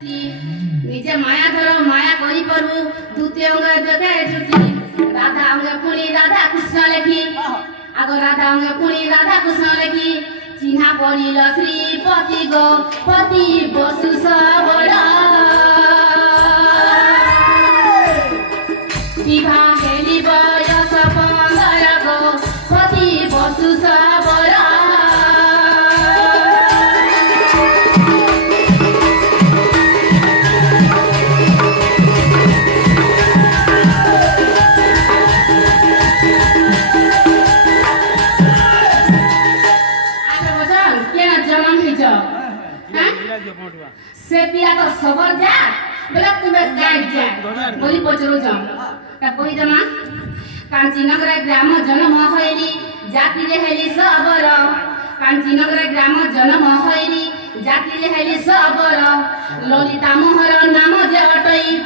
निजे माया धर माया करी परु द्वितीय अंग जगे जुटी राधा अंग पुणी राधा कृष्ण लेखी आगो राधा अंग पुणी राधा कृष्ण लेखी चिन्हा पड़िल श्रीपति गो पति बसु सबल विभा हेली बयस पंदर गो पति बसु सबल से पिया तो सबर जा बोला तुम्हें गाइड जा बोली पचरो जा ता कहि जमा कांचीनगर ग्राम जन्म होइली जाति रे हेली सबर कांचीनगर ग्राम जन्म होइली जाति रे हेली सबर ललिता मोहर नाम जे अटई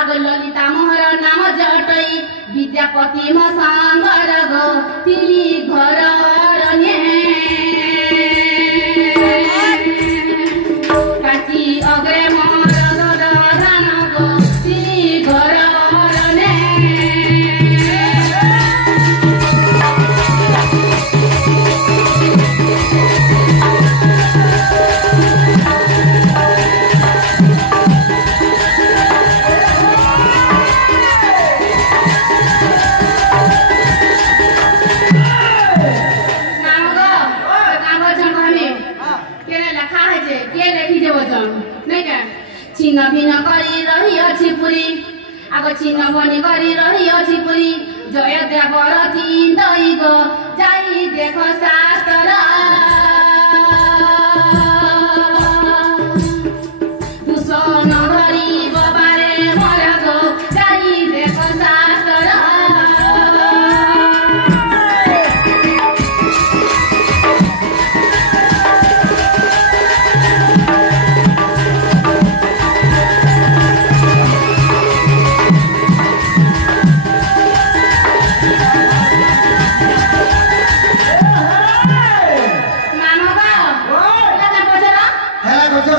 आगो ललिता मोहर नाम जे अटई विद्यापति म संगर गो तिली घर रने अग्रे मोर रान गो तिली घर रने चिन्ह भिन्न करी रही अछि पुरी आगो चिन्ह बनी करी रही अछि पुरी जय देवर चिन्दै गो जाई देखो शास्त्र दुसन धरी बबारे मर गो जाई देखो शास्त्र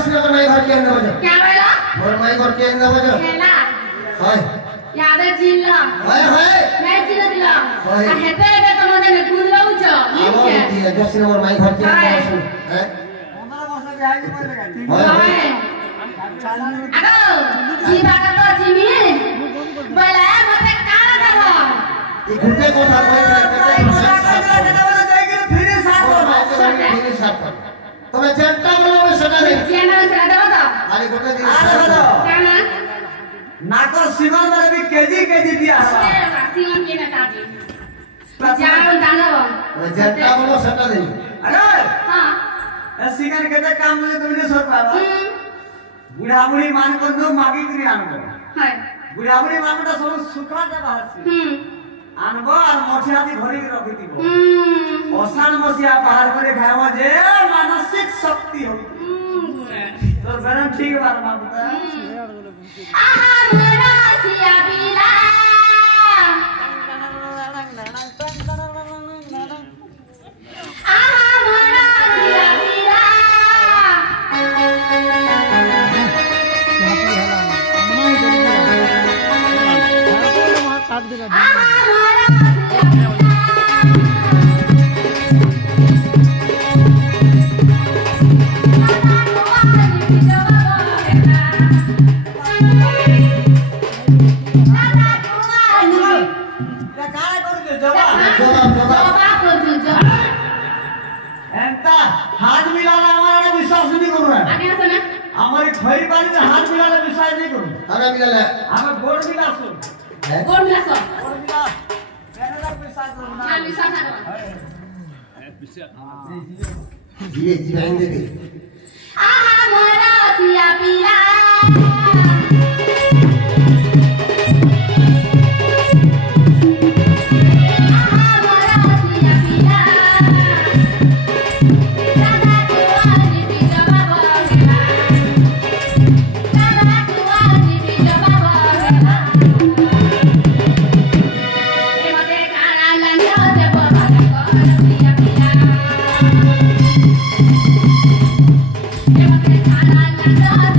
क्या बोला और मैं कर के अंदर बजा खेला हाय याद जिल्ला हाय हाय मैं जिल्ला दिला आ हेते हेते तो मने ने कूद रहू छ ठीक है जैसे और मैं घर के अंदर सुन हैं हमारा भाषा के आगे बोल लगा हाय आगो जीवा का तो जीमी बोला मते काला करो ये घुटे को था कोई फिर साथ कर तमे जनता बोलो में सदा दे चैनल से दो तो खाली गोटे दिन काना नाकर सीमा वाले भी केजी दिया सीमा के ना काटी जाओ दानव जनता बोलो सदा दे अरे हां ए सिंगर केते काम मुझे तुमने सर पावा बुढ़ा बुढ़ी मान को नो मागी करी आनबो हाय बुढ़ा बुढ़ी मान को सब सुखा दे बाहर से आनबो और मोठियाती भरी के रखी दिबो असान मसिया बाहर करे खाएबो जे मानसिक शक्ति हो तो गरम ठीक बात मानता आहा मोरा सिया बिला आहा मोरा सिया बिला आहा मोरा हाथ मिलाना हमारा विश्वास नहीं करूँ मैं आगे सुना हमारी खरी पानी में हाथ मिलाना विश्वास नहीं करूँ खाना मिला ले हमें गोड़ मिला सुन कौन मिला सो गोड़ मिला मैंने ना विश्वास करूँ ना विश्वास ना धीरे धीरे आएंगे भी आहा मोरा सिया पिला Thank you.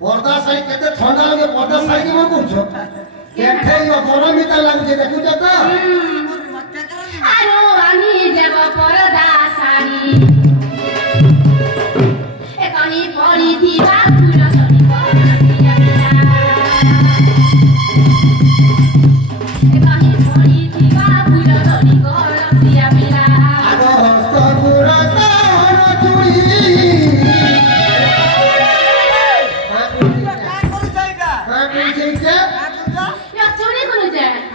पर्दा साई केते ठंडा लगे पर्दा साई के मन पूछो केठे यो गरम ही त लागे देखु जत आरो आनी देव पर्दा साई ए कहीं पड़ी थी बापुर सरी परतिया ए कहीं पड़ी थी बापुर सरी परतिया मिला आरो हस्तपुर तार चुई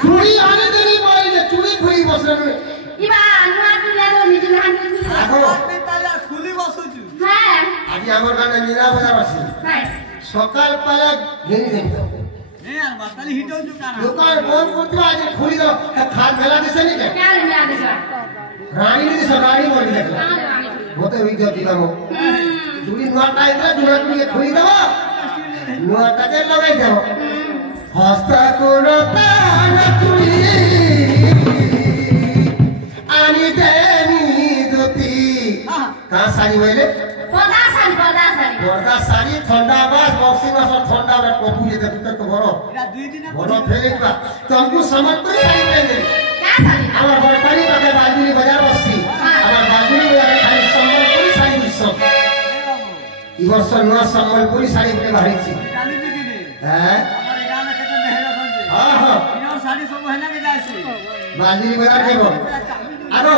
चुड़ी आने देनी पड़ेगी चुड़ी खुली बसरे इबा अनुआ तुला तो निज नाम आगो ताला खुली बसुचु हां আজি আমার গানে मीरा बाजार আছে हां সকাল পালা ঘেরি দেই নে আর বাতালি হিটও জু কানা দোকান বন্ধ করতে আজ খুলি দাও খাল মেলা দিছে নি কে क्या ले आ देसा রানী নি সগাড়ি বলি দেখো মতে ভিডিও দিলাম চুড়ি নোয়াটা এটা জোড়া দিয়ে খুলি দাও নোয়াটাকে লাগাই দাও হস্তা করতা না চুড়ি আনি দেনি দুতি কা সারি বলে पदा सारी বর্দা সারি ঠান্ডা বাস বক্সি মাস ঠান্ডা রে কপু যেতে তো বড় এটা দুই দিন বড় ফেলিং কা তমকু সমান করে সারি পেলে क्या सारी আমার বড়পাড়ি পাকে বাজুরি বাজার বসছি আমার বাজুরি বাজারে খালি সম্বলপুরি শাড়ি দিচ্ছ এই বর্ষ নয়া সম্বলপুরি শাড়ি পরে বাড়িছি কালি দিনে হ্যাঁ আমার গানা কেতে মেহের আছে হ্যাঁ হ্যাঁ ইনো শাড়ি সব হেনা কে যাইছে বাজুরি বাজার যাব আরো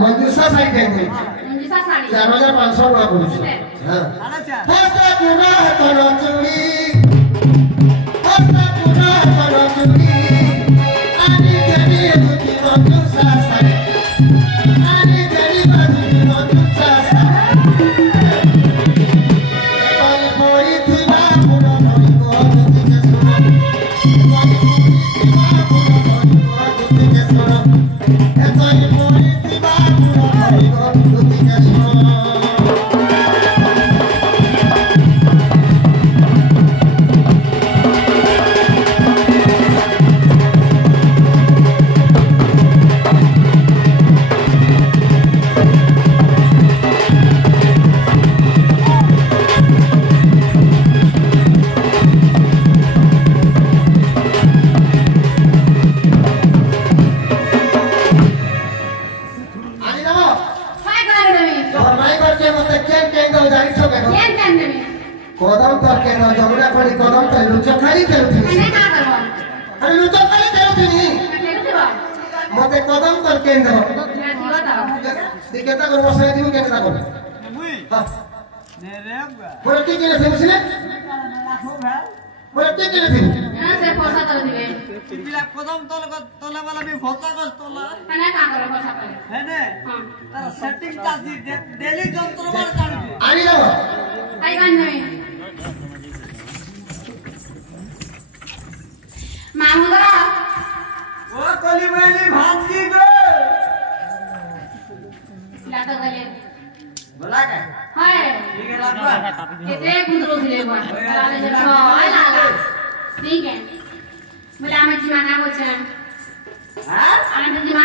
মঞ্জুসা শাড়ি দেখবি जिसा साड़ी 4500 টাকা পড়ছে হ্যাঁ আচ্ছা হস্তা পুরা তর চুড়ি হস্তা পুরা তর চুড়ি আনি দেবি দুটি মঞ্জুসা শাড়ি আনি দেবি দুটি মঞ্জুসা শাড়ি কই পড়ি থিবা পুরা ধরি কো দুটিকে শুনো কই পড়ি থিবা পুরা ধরি কো দুটিকে শুনো কই পড়ি থিবা পুরা ধরি কো দুটিকে শুনো আনি দাও काय कर रही তোর মাই করতে মতে কেন কেন দাও জানিছ কেন केन केन नहीं কদম তোর কেন জমরা পড়ি কদম তো লুচো খালি কেউথি मैंने का करवा আরে লুচো খালি কেউথি নি मैं देबो মতে কদম তোর কেন দাও मैं दिबो तो দিকে তা করব বসে দিব কেন তা করব মুই হ্যাঁ बोले के से उसने बोले के से ना से पैसा तर दिबे पिला कदम तोला वाला भी भोता को तोला कने का करे पैसा करे है ने हां तारा सेटिंग तासी डेली जंत्र मार काढू आनी जाओ आई गान नहीं मामुदा ओ कली मैली भांजी गो ला तो गले बोला का हाय ठीक है लागबा केते कुंदरो दिले बा लाले जे हाय लाला ठीक है मला आमची माना बोचन हां आनंद जी मा